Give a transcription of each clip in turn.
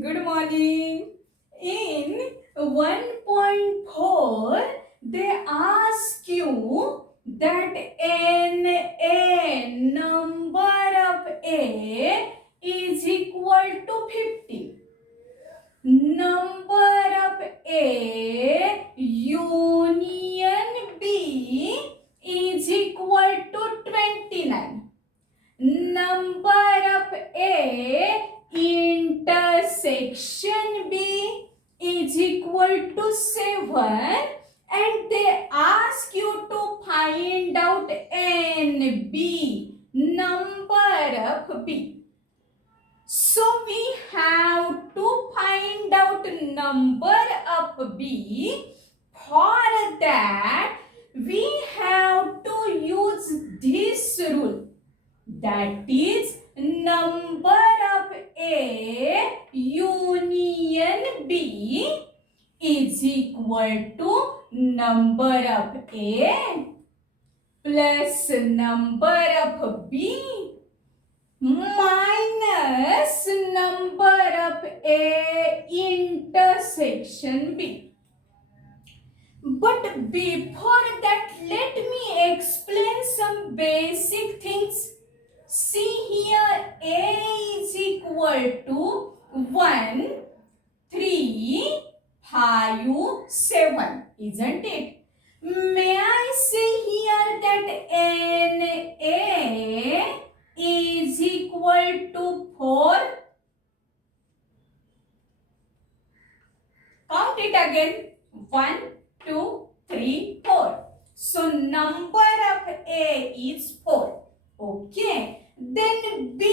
Good morning. In 1.4, they ask you that a number of A is equal to 50. Number of A union B is equal to 29. Number of A intersection B is equal to 7, and they ask you to find out NB, number of B. So we have to find out number of B. For that, we have to use this rule. That is, number of A union B is equal to number of A plus number of B minus number of A intersection B. But before that, let me explain some basic things. See here, A is equal to 1, 3, 5, 7, isn't it? May I say here that NA is equal to 4? Count it again. 1, 2, 3, 4. So number of A is 4. Okay. Then B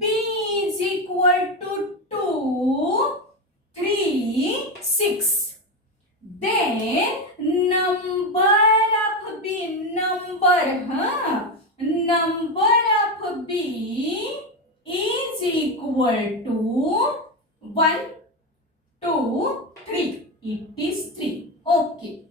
is equal to 2, 3, 6. Then number of B, number of B is equal to 1, 2, 3. It is 3. Okay.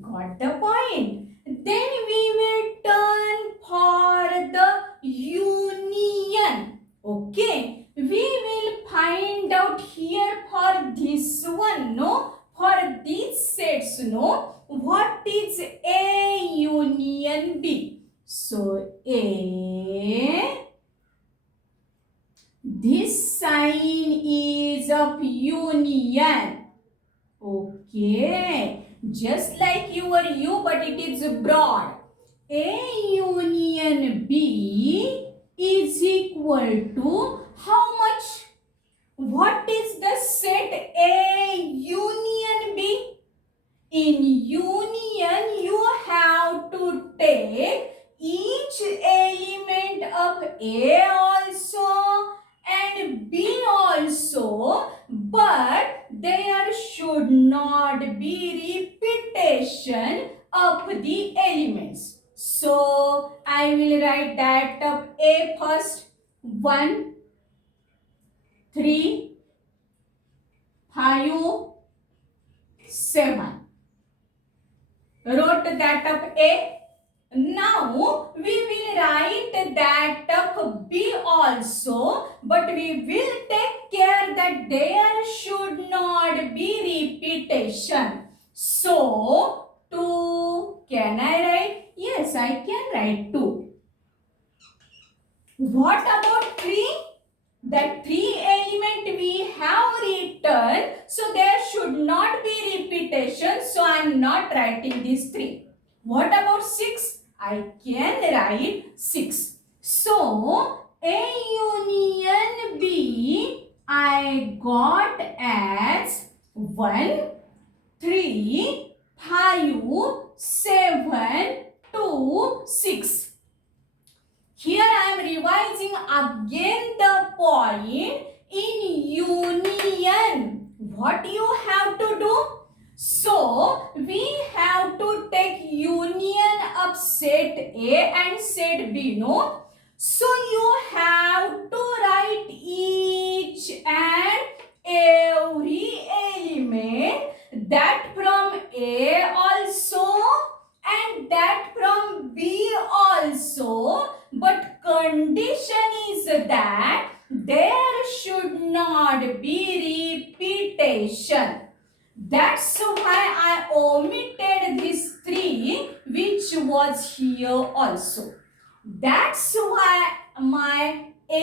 Got the point. Then we will turn for the union. Okay. We will find out here for this one, no? For these sets, no? What is A union B? So A, this sign is of union. Okay, just like your U, but it is broad. A union B is equal to how much? What is the set A union B? In union, you have to take each element of A also and B also, but there should not be repetition of the elements. So I will write that of A first. 1, 3, 5, 7. Wrote that of A. Now we will write that of B also, but we will take care that there should not be repetition. So 2, can I write? Yes, I can write 2. What about 3? That 3 element we have written, so there should not be repetition, so I am not writing this 3. What about 6? I can write 6. So A union B I got as 1, 3, 5, 7, 2, 6. Here I am revising again the point. In union, what you have to do? So we have to take union of set A and set B, no? So you have to write each and every element, that from A also and that from B also, but condition is that there should not not be repetition. That's why I omitted this 3 which was here also. That's why my A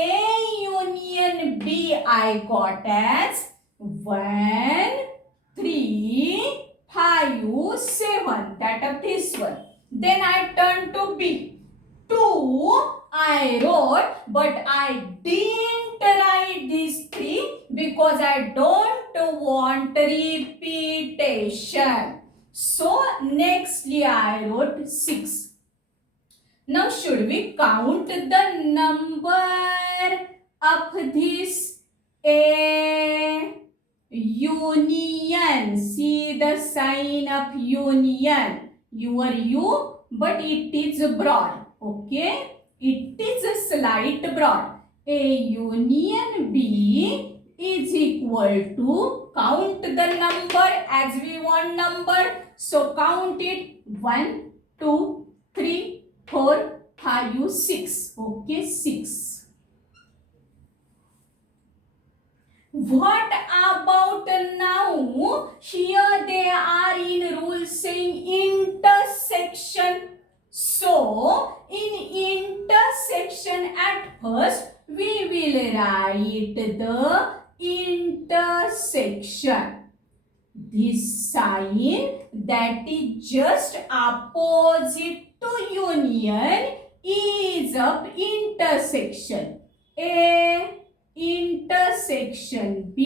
union B I got as 1, 3, 5, 7. That of this one. Then I turned to B. 2 I wrote, but I didn't write these 3 because I don't want repetition. So nextly I wrote 6. Now should we count the number of this A union? See the sign of union. Your U, but it is broad. Okay, it is a slight broad. A union B is equal to, count the number as we want number. So count it 1, 2, 3, 4, 5, 6. Okay, 6. What about now? Here they are in rule saying intersection. So, in intersection at first, we will write the intersection. This sign that is just opposite to union is of intersection. A intersection B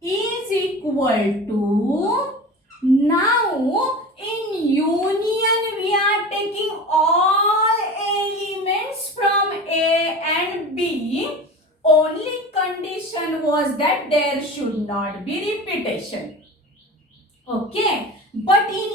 is equal to, now in union we are taking all elements from A and B. Only condition was that there should not be repetition. Okay, but in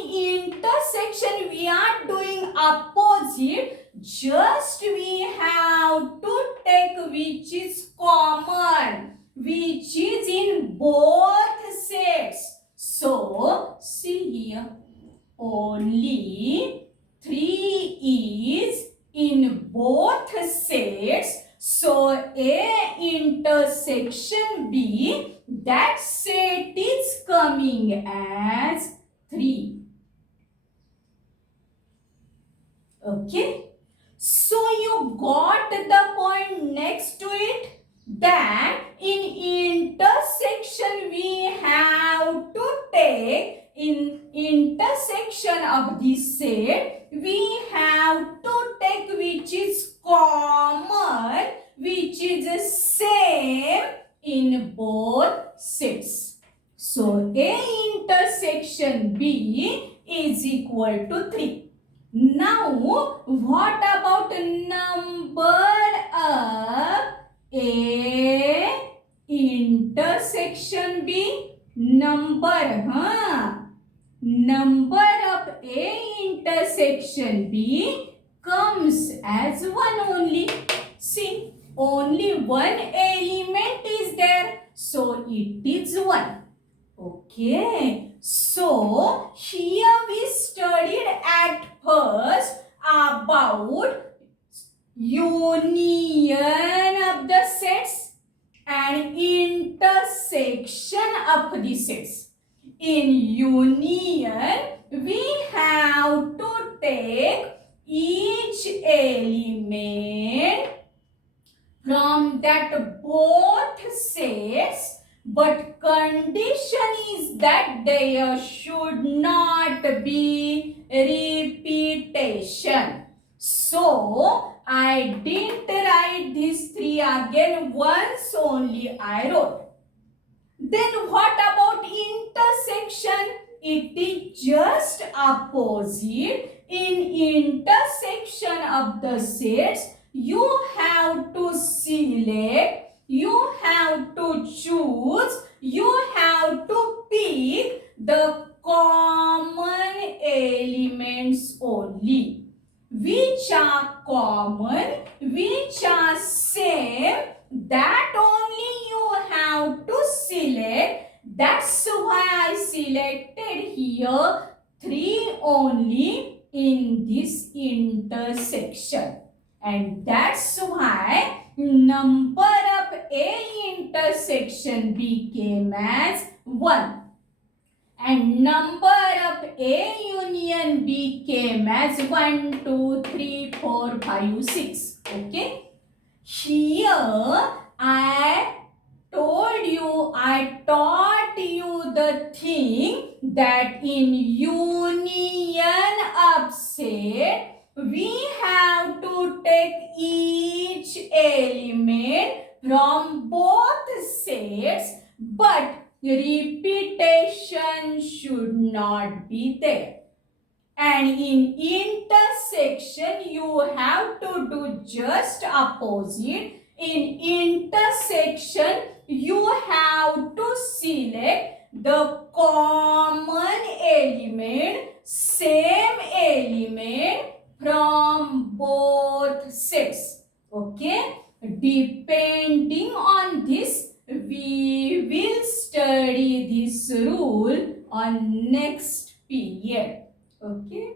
intersection we are doing opposite. Just we have to take which is common, which is in both sets. So see here, only 3 is in both sets. So A intersection B, that set is coming as 3. Okay. So you got the point next to it, that in intersection we have to take, in intersection of this set we have to take which is common, which is same in both sets. So A intersection B is equal to 3. Now, what about number of A intersection B? Number of A intersection B comes as 1 only. See, only one element is there, so it is 1. Okay, so here we studied at first about union of the sets and intersection of the sets. In union, we have to take each element from that both sets, but condition is that there should not be repetition. So I didn't write these 3 again, once only I wrote. Then what about intersection? It is just opposite. In intersection of the sets, you have to select, you have to choose, you have to pick the common elements only. Which are common, which are same, that only you have to select. That's why I selected here 3 only in this intersection. And that's why number of A intersection intersection became as 1. And number of A union became as 1, 2, 3, 4, 5, 6. Okay. Here I taught you the thing that in union of set, we have to take each element from both sets, but repetition should not be there. And in intersection, you have to do just opposite. In intersection, you have to select the common element, same element from both sets. Okay? Depending on this, we will study this rule on next period. Okay.